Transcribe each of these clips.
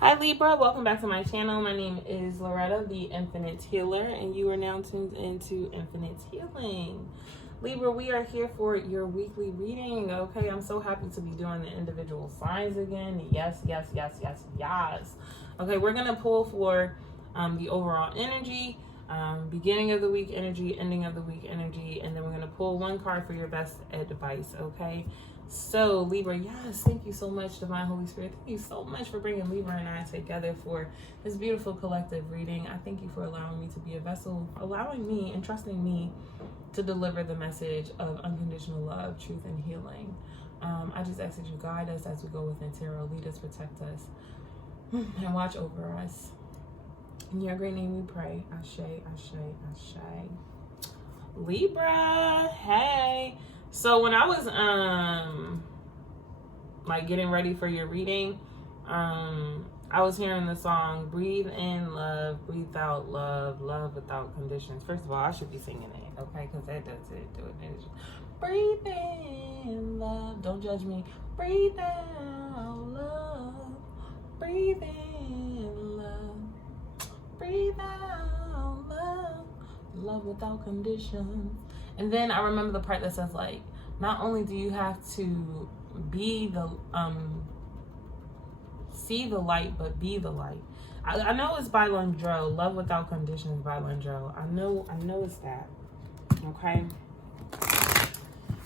Hi Libra, welcome back to my channel. My name is Loretta, the Infinite Healer, and you are now tuned into Infinite Healing. Libra, we are here for your weekly reading, okay? I'm so happy to be doing the individual signs again. Yes. Okay, we're going to pull for the overall energy, beginning of the week energy, ending of the week energy, and then we're going to pull one card for your best advice, okay? So Libra, yes, thank you so much, Divine Holy Spirit. Thank you so much for bringing Libra and I together for this beautiful collective reading. I thank you for allowing me to be a vessel, allowing me and trusting me to deliver the message of unconditional love, truth, and healing. I just ask that you guide us as we go within tarot, lead us, protect us, and watch over us. In your great name we pray. Ashe, ashe, ashe. Libra, hey. So when I was like getting ready for your reading, I was hearing the song "Breathe in love, breathe out love, love without conditions." First of all, I should be singing it, okay? Because that does it. Do it. Breathe in love. Don't judge me. Breathe out love. Breathe in love. Breathe out love. Love without conditions. And then I remember the part that says, like, not only do you have to be the see the light, but be the light. I know it's by Landrell. Love without conditions by Landrell. I know it's that. Okay.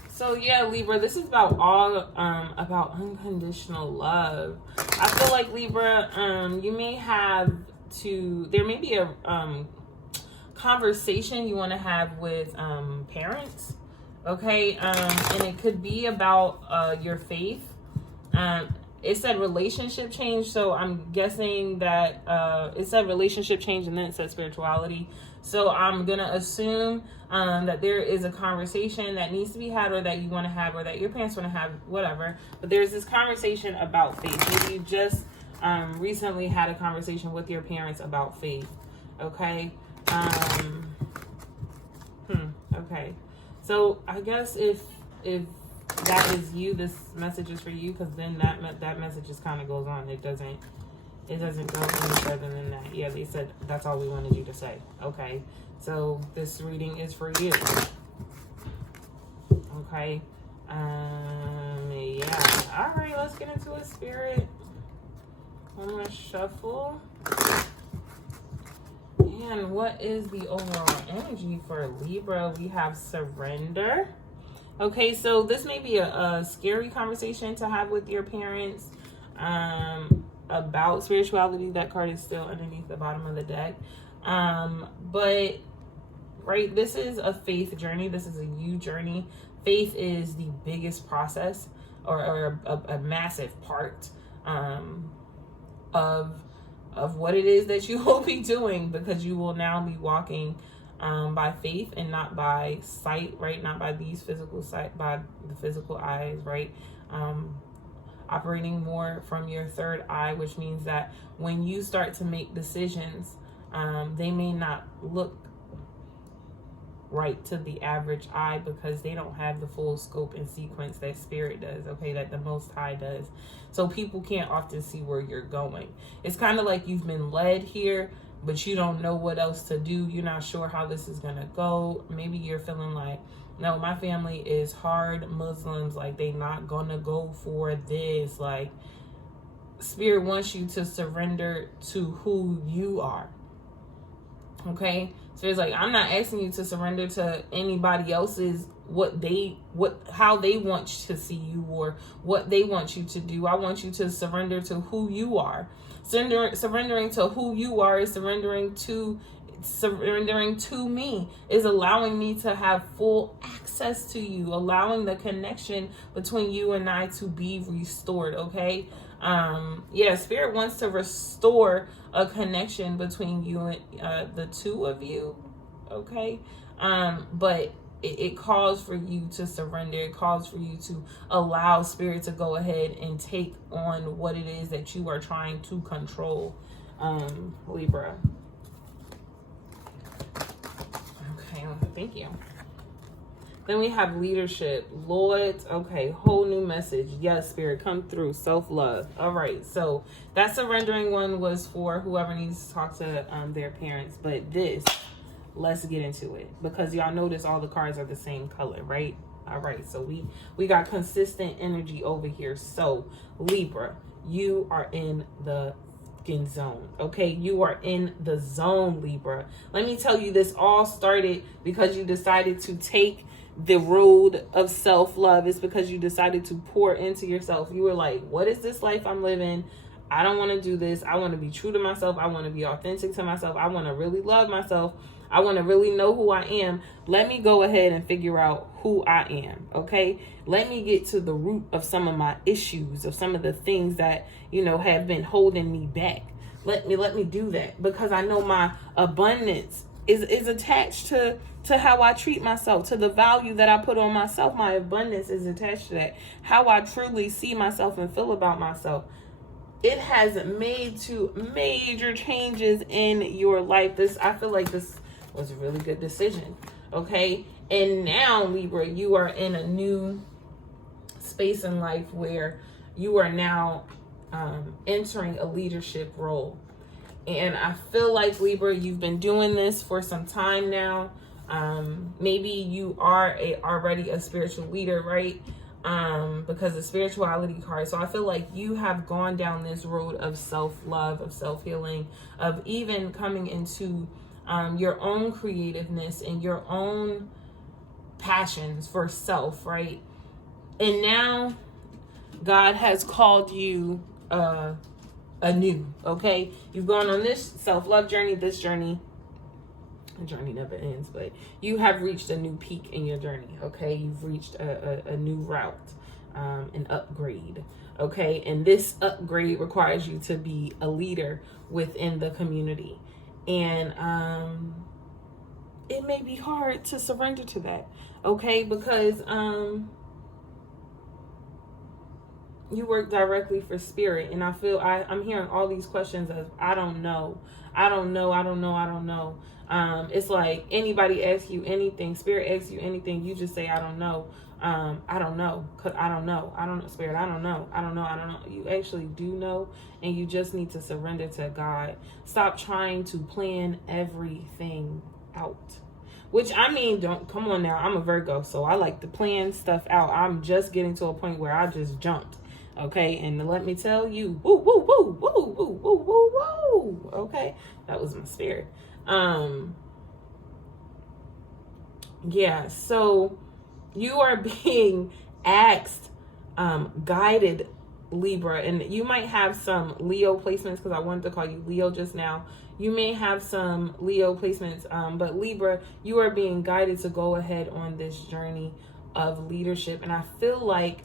So yeah, Libra, this is about all about unconditional love. I feel like Libra, you may have to. There may be a conversation you want to have with parents, okay, and it could be about your faith. It said relationship change, so I'm guessing that it said relationship change and then it said spirituality, so I'm gonna assume that there is a conversation that needs to be had, or that you want to have, or that your parents want to have, whatever, but there's this conversation about faith. Maybe you just recently had a conversation with your parents about faith, okay. Okay, so I guess if that is you, this message is for you, because then that message just kind of goes on. It doesn't go any further than that. Yeah, they said that's all we wanted you to say. Okay, so this reading is for you. Okay, yeah. All right, let's get into it, Spirit. One more shuffle. And what is the overall energy for Libra? We have surrender. Okay, so this may be a scary conversation to have with your parents about spirituality. That card is still underneath the bottom of the deck. But, right, this is a faith journey. This is a you journey. Faith is the biggest process, or a massive part of what it is that you will be doing, because you will now be walking by faith and not by sight, right? Not by these physical sight, by the physical eyes, right? Operating more from your third eye, which means that when you start to make decisions, they may not look right to the average eye, because they don't have the full scope and sequence that Spirit does, okay, that the Most High does. So people can't often see where you're going. It's kind of like you've been led here, but you don't know what else to do. You're not sure how this is gonna go. Maybe you're feeling like, no, my family is hard Muslims, like they not gonna go for this. Like, Spirit wants you to surrender to who you are. Okay, so it's like, I'm not asking you to surrender to anybody else's how they want to see you, or what they want you to do. I want you to surrender to who you are. Surrendering to who you are is surrendering to me, is allowing me to have full access to you, allowing the connection between you and I to be restored. Okay. Yeah, Spirit wants to restore a connection between you and the two of you. Okay. But it calls for you to surrender. It calls for you to allow Spirit to go ahead and take on what it is that you are trying to control, Libra. Okay, thank you. Then we have leadership. Lord, okay, whole new message. Yes, Spirit, come through. Self-love. All right, so that surrendering one was for whoever needs to talk to their parents. But this, let's get into it. Because y'all notice all the cards are the same color, right? All right, so we got consistent energy over here. So, Libra, you are in the zone. Okay, you are in the zone, Libra. Let me tell you, this all started because you decided to take the road of self-love. It's because you decided to pour into yourself. You were like, what is this life I'm living? I don't want to do this. I want to be true to myself. I want to be authentic to myself. I want to really love myself. I want to really know who I am. Let me go ahead and figure out who I am. Okay, let me get to the root of some of my issues, of some of the things that, you know, have been holding me back. Let me do that, because I know my abundance is attached to how I treat myself, to the value that I put on myself. My abundance is attached to that. How I truly see myself and feel about myself. It has made two major changes in your life. I feel like this was a really good decision. Okay. And now, Libra, you are in a new space in life where you are now entering a leadership role. And I feel like, Libra, you've been doing this for some time now. Maybe you are already a spiritual leader, right? Because the spirituality card. So I feel like you have gone down this road of self-love, of self-healing, of even coming into your own creativeness and your own passions for self, right? And now God has called you anew, okay? You've gone on this self-love journey. This journey, the journey never ends, but you have reached a new peak in your journey, okay? You've reached a new route, an upgrade, okay? And this upgrade requires you to be a leader within the community. And it may be hard to surrender to that, okay? Because you work directly for spirit, and I feel I'm hearing all these questions of I don't know. It's like anybody asks you anything, spirit asks you anything, you just say I don't know. I don't know, because I don't know, spirit, I don't know. You actually do know, and you just need to surrender to God. Stop trying to plan everything out. Which, I mean, come on now, I'm a Virgo, so I like to plan stuff out. I'm just getting to a point where I just jumped. Okay, and let me tell you, woo, woo, woo, woo, woo, woo, woo, woo. Okay, that was my spirit. Yeah, so you are being asked, guided, Libra, and you might have some Leo placements, because I wanted to call you Leo just now. You may have some Leo placements, but Libra, you are being guided to go ahead on this journey of leadership, and I feel like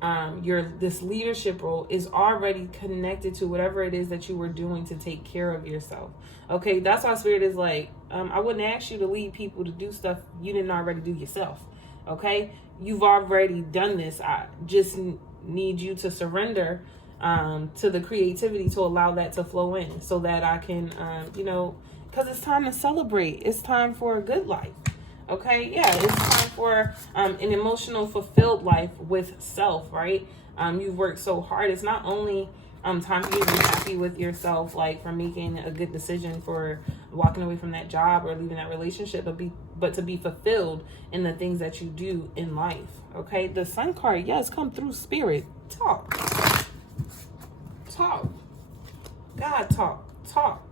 this leadership role is already connected to whatever it is that you were doing to take care of yourself. Okay, that's why Spirit is like, I wouldn't ask you to lead people to do stuff you didn't already do yourself. Okay, you've already done this. I just need you to surrender to the creativity to allow that to flow in, so that I can, because it's time to celebrate. It's time for a good life. Okay, yeah, it's time for an emotional, fulfilled life with self, right? You've worked so hard. It's not only time for you to be happy with yourself, like for making a good decision, for walking away from that job or leaving that relationship, but to be fulfilled in the things that you do in life. Okay, the Sun card, yes, come through, Spirit. Talk. God, talk.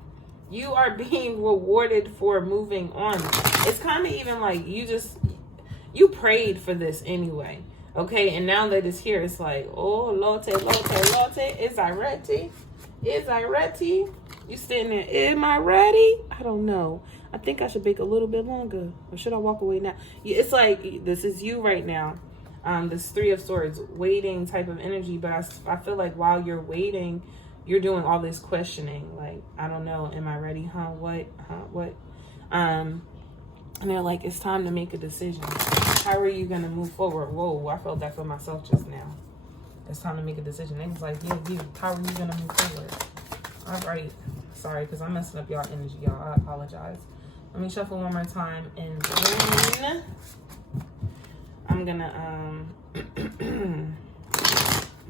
You are being rewarded for moving on. It's kind of even like you prayed for this anyway. Okay, and now that it's here, it's like, oh, Lotte, is I ready? You sitting there, am I ready? I don't know. I think I should bake a little bit longer. Or should I walk away now? It's like, this is you right now. This Three of Swords, waiting type of energy. But I feel like while you're waiting, you're doing all this questioning. Like, I don't know. Am I ready? What? And they're like, it's time to make a decision. How are you going to move forward? Whoa, I felt that for myself just now. It's time to make a decision. They was like, you. How are you going to move forward? All right. Sorry, because I'm messing up y'all energy, y'all. I apologize. Let me shuffle one more time. And then I'm gonna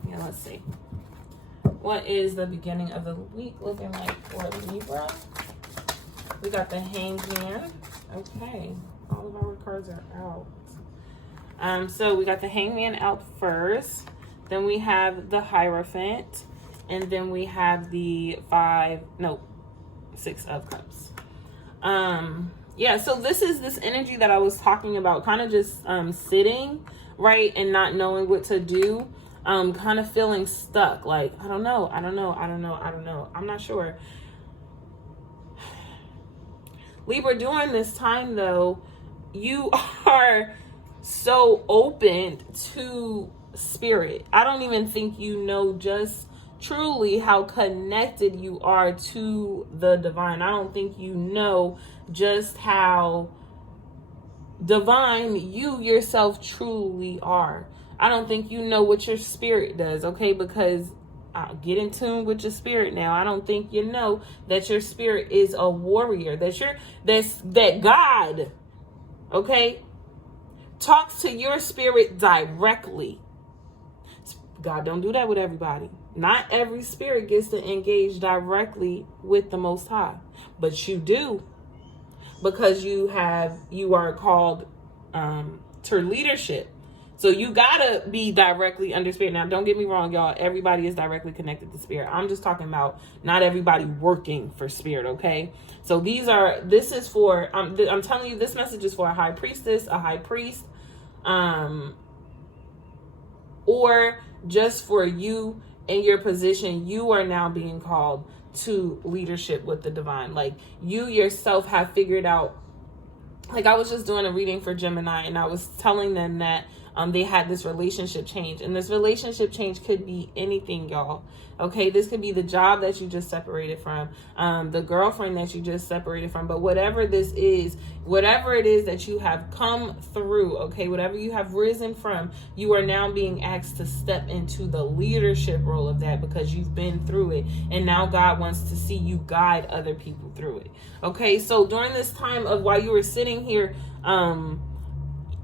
yeah, let's see. What is the beginning of the week looking like for Libra? We got the Hanged Man. Okay, all of our cards are out. So we got the Hanged Man out first. Then we have the Hierophant. And then we have the 6 of Cups. Yeah, so this is this energy that I was talking about, kind of just sitting, right, and not knowing what to do, kind of feeling stuck, like, I don't know, I'm not sure. Libra, during this time, though, you are so open to spirit. I don't even think you know just truly how connected you are to the divine. I don't think you know just how divine you yourself truly are. I don't think you know what your spirit does, okay? Because get in tune with your spirit now. I don't think you know that your spirit is a warrior, that God, okay, talks to your spirit directly. God don't do that with everybody. Not every spirit gets to engage directly with the Most High, but you do, because you are called to leadership. So you gotta be directly under spirit. Now, don't get me wrong, y'all. Everybody is directly connected to spirit. I'm just talking about not everybody working for spirit, okay? So this is for, I'm telling you, this message is for a high priestess, a high priest, or just for you in your position. You are now being called to leadership with the divine. Like, you yourself have figured out, like, I was just doing a reading for Gemini, and I was telling them that they had this relationship change, and this relationship change could be anything, y'all. Okay, this could be the job that you just separated from, the girlfriend that you just separated from, but whatever this is, whatever it is that you have come through, okay, whatever you have risen from, you are now being asked to step into the leadership role of that, because you've been through it, and now God wants to see you guide other people through it. Okay, so during this time of while you were sitting here,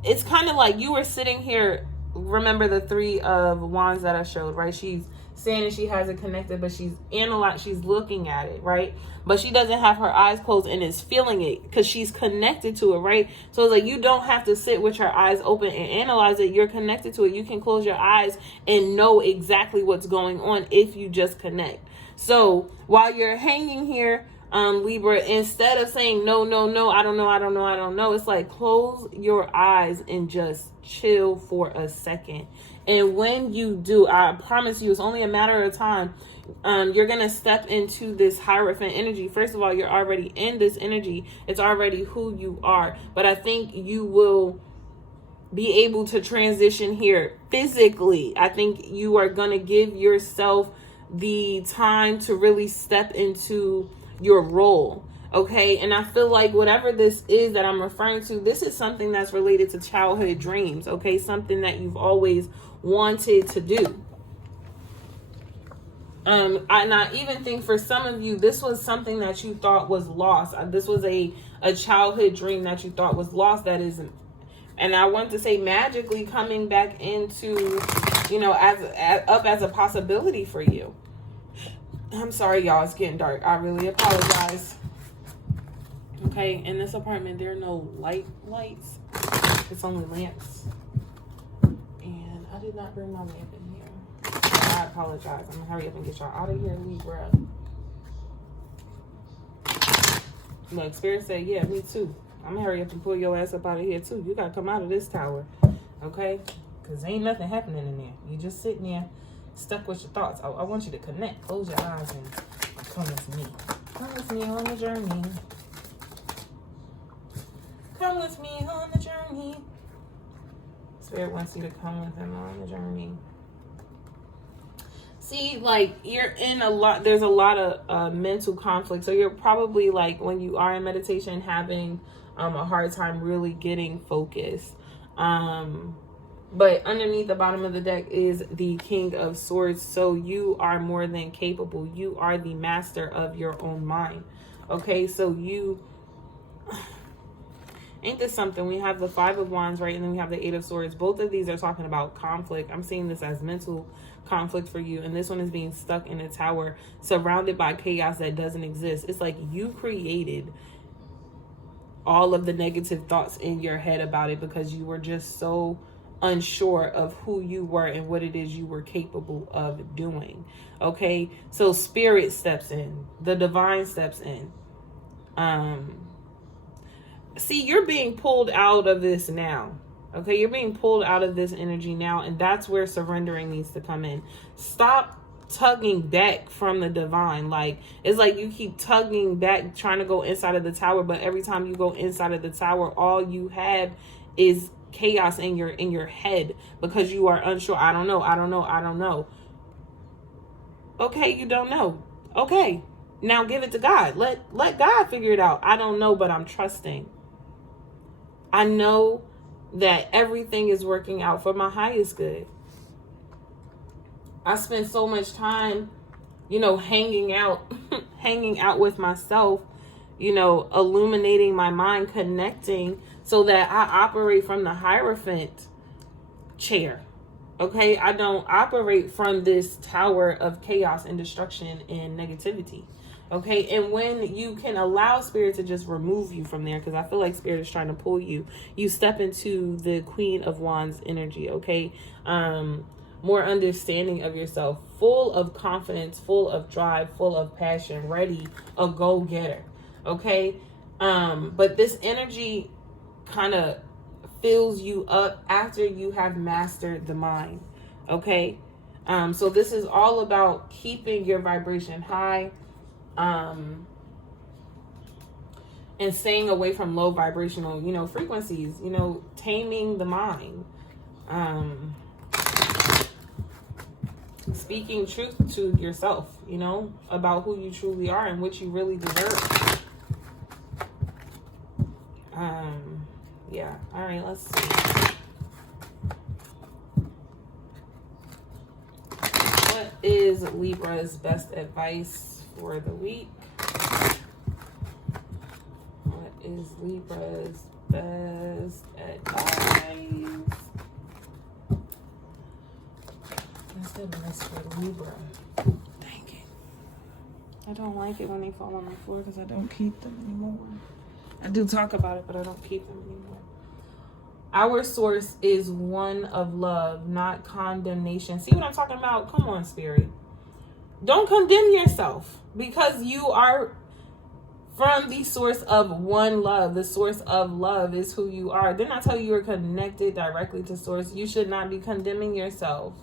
it's kind of like you were sitting here. Remember the 3 of Wands that I showed, right? She's saying that she has it connected, but she's looking at it, right? But she doesn't have her eyes closed and is feeling it because she's connected to it, right? So it's like, you don't have to sit with your eyes open and analyze it. You're connected to it. You can close your eyes and know exactly what's going on if you just connect. So while you're hanging here, Libra, instead of saying no, I don't know, it's like, close your eyes and just chill for a second. And when you do, I promise you, it's only a matter of time. You're gonna step into this Hierophant energy. First of all, you're already in this energy. It's already who you are. But I think you will be able to transition here physically. I think you are gonna give yourself the time to really step into your role, okay? And I feel like whatever this is that I'm referring to, this is something that's related to childhood dreams, okay? Something that you've always wanted to do. And I even think for some of you, this was something that you thought was lost. This was a childhood dream that you thought was lost, that isn't. And I want to say magically coming back into, as a possibility for you. I'm sorry, y'all. It's getting dark. I really apologize. Okay, in this apartment, there are no lights. It's only lamps. And I did not bring my lamp in here. I apologize. I'm going to hurry up and get y'all out of here. Libra. Look, Spirit said, yeah, me too. I'm going to hurry up and pull your ass up out of here, too. You got to come out of this tower. Okay? Because ain't nothing happening in there. You just sitting there, stuck with your thoughts. I want you to connect. Close your eyes and come with me. Come with me on the journey. Come with me on the journey. Spirit wants you to come with him on the journey. See, like, you're in there's a lot of mental conflict. So you're probably, like, when you are in meditation, having a hard time really getting focused. But underneath the bottom of the deck is the King of Swords. So you are more than capable. You are the master of your own mind. Okay, so Ain't this something? We have the 5 of Wands, right? And then we have the 8 of Swords. Both of these are talking about conflict. I'm seeing this as mental conflict for you. And this one is being stuck in a tower, surrounded by chaos that doesn't exist. It's like you created all of the negative thoughts in your head about it because you were just so unsure of who you were and what it is you were capable of doing. Okay, so spirit steps in, the divine steps in. See, you're being pulled out of this now. Okay, you're being pulled out of this energy now, and that's where surrendering needs to come in. Stop tugging back from the divine. Like, it's like you keep tugging back, trying to go inside of the tower, but every time you go inside of the tower, all you have is chaos in your head because you are unsure. I don't know. Okay, you don't know. Okay, now give it to God. Let God figure it out. I don't know, but I'm trusting. I know that everything is working out for my highest good. I spend so much time, hanging out with myself, illuminating my mind, connecting so that I operate from the Hierophant chair. Okay, I don't operate from this tower of chaos and destruction and negativity. Okay, and when you can allow Spirit to just remove you from there, because I feel like Spirit is trying to pull you, you step into the Queen of Wands energy. Okay, more understanding of yourself, full of confidence, full of drive, full of passion, ready, a go-getter. Okay, but this energy kind of fills you up after you have mastered the mind. Okay, so this is all about keeping your vibration high, and staying away from low vibrational, frequencies, taming the mind, speaking truth to yourself, about who you truly are and what you really deserve. Yeah. All right, let's see. What is Libra's best advice for the week? What is Libra's best advice? Best advice for Libra. Dang it. I don't like it when they fall on the floor because I don't keep them anymore. I do talk about it, but I don't keep them anymore. Our source is one of love, not condemnation. See what I'm talking about? Come on, Spirit. Don't condemn yourself because you are from the source of one love. The source of love is who you are. Didn't I tell you you're connected directly to source? You should not be condemning yourself.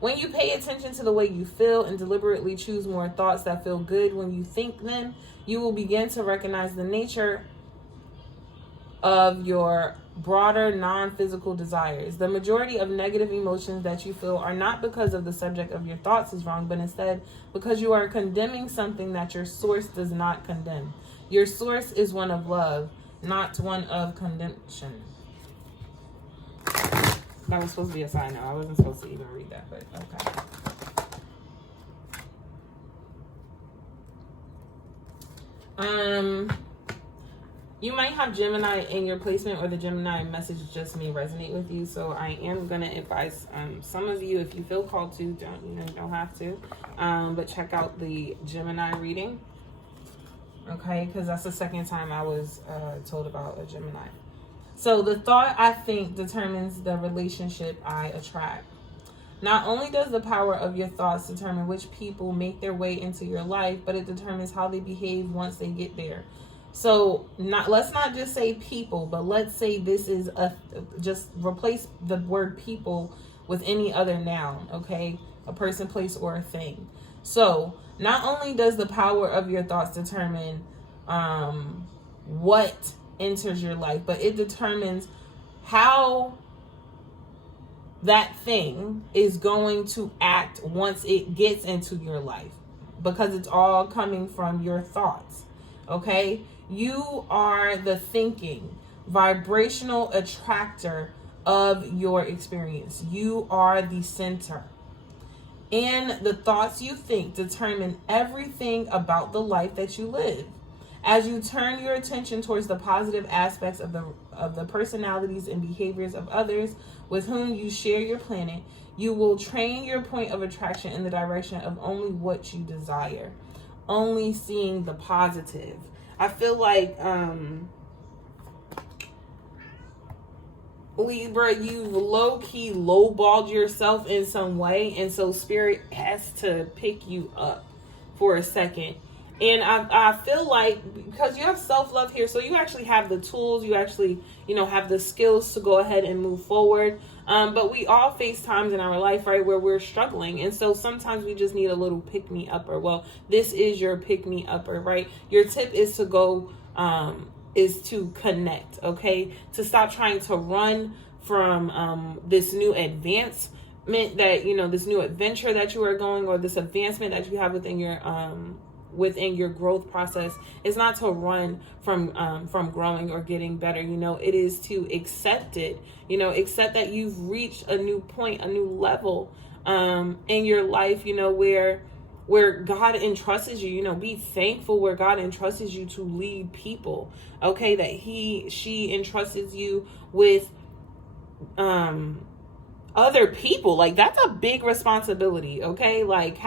When you pay attention to the way you feel and deliberately choose more thoughts that feel good when you think them, you will begin to recognize the nature of your broader non-physical desires. The majority of negative emotions that you feel are not because of the subject of your thoughts is wrong, but instead because you are condemning something that your source does not condemn. Your source is one of love, not one of condemnation. That was supposed to be a side note. I wasn't supposed to even read that, but okay. You might have Gemini in your placement, or the Gemini message just may resonate with you. So I am going to advise some of you, if you feel called to, you don't have to, but check out the Gemini reading. Okay, because that's the second time I was told about a Gemini. So the thought I think determines the relationship I attract. Not only does the power of your thoughts determine which people make their way into your life, but it determines how they behave once they get there. So let's not just say people, but let's say this is just replace the word people with any other noun, okay? A person, place, or a thing. So not only does the power of your thoughts determine what enters your life, but it determines how that thing is going to act once it gets into your life, because it's all coming from your thoughts. Okay, you are the thinking vibrational attractor of your experience. You are the center, and the thoughts you think determine everything about the life that you live. As you turn your attention towards the positive aspects of the personalities and behaviors of others with whom you share your planet, you will train your point of attraction in the direction of only what you desire, only seeing the positive. I feel like Libra, you've low-key lowballed yourself in some way, and so Spirit has to pick you up for a second. And I feel like because you have self-love here, so you actually have the tools, you actually, have the skills to go ahead and move forward. But we all face times in our life, right, where we're struggling. And so sometimes we just need a little pick-me-upper. Well, this is your pick-me-upper, right? Your tip is to go, is to connect, okay? To stop trying to run from this new advancement that, this new adventure that you are going, or this advancement that you have within your growth process. Is not to run from growing or getting better. It is to accept it. Accept that you've reached a new point, a new level in your life, where God entrusts you. Be thankful where God entrusts you to lead people, okay? That she entrusts you with other people. Like, that's a big responsibility, okay? Like,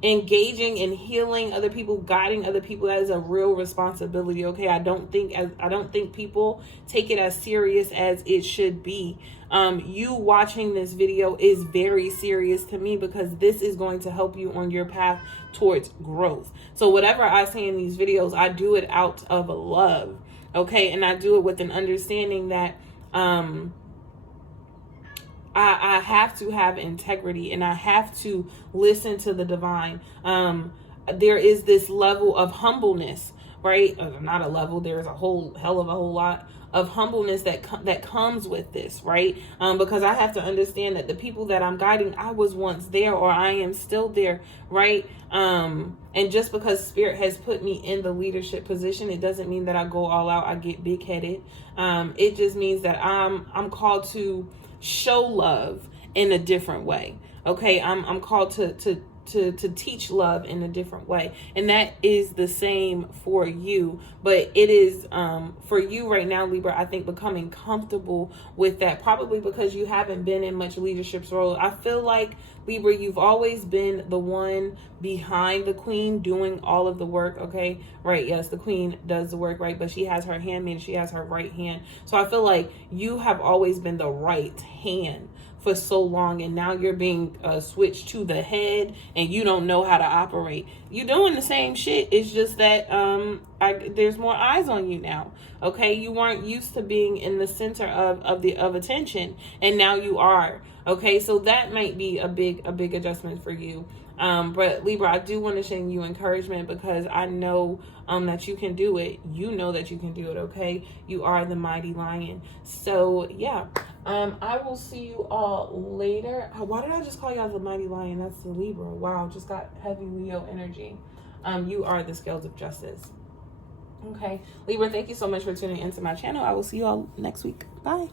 engaging and healing other people, guiding other people, that is a real responsibility, okay? I don't think people take it as serious as it should be. You watching this video is very serious to me, because this is going to help you on your path towards growth. So whatever I say in these videos, I do it out of love, okay? And I do it with an understanding that I have to have integrity, and I have to listen to the divine. There is this level of humbleness, right? Not a level, there's a whole hell of a whole lot of humbleness that comes with this, right? Because I have to understand that the people that I'm guiding, I was once there, or I am still there, right? And just because Spirit has put me in the leadership position, it doesn't mean that I go all out, I get big-headed. It just means that I'm called to show love in a different way, okay? I'm called to teach love in a different way, and that is the same for you. But it is for you right now, Libra, I think becoming comfortable with that, probably because you haven't been in much leadership role. I feel like, Libra, you've always been the one behind the queen doing all of the work, okay? Right, yes, the queen does the work, right? But she has her handmaid, she has her right hand. So I feel like you have always been the right hand for so long, and now you're being switched to the head, and you don't know how to operate. You're doing the same shit. It's just that there's more eyes on you now, okay? You weren't used to being in the center of attention, and now you are, okay? So that might be a big adjustment for you. But Libra, I do want to send you encouragement, because I know that you can do it. You know that you can do it, okay? You are the mighty lion. So yeah, I will see you all later. Why did I just call y'all the mighty lion? That's the Libra. Wow, just got heavy Leo energy. You are the scales of justice. Okay, Libra, thank you so much for tuning into my channel. I will see you all next week. Bye.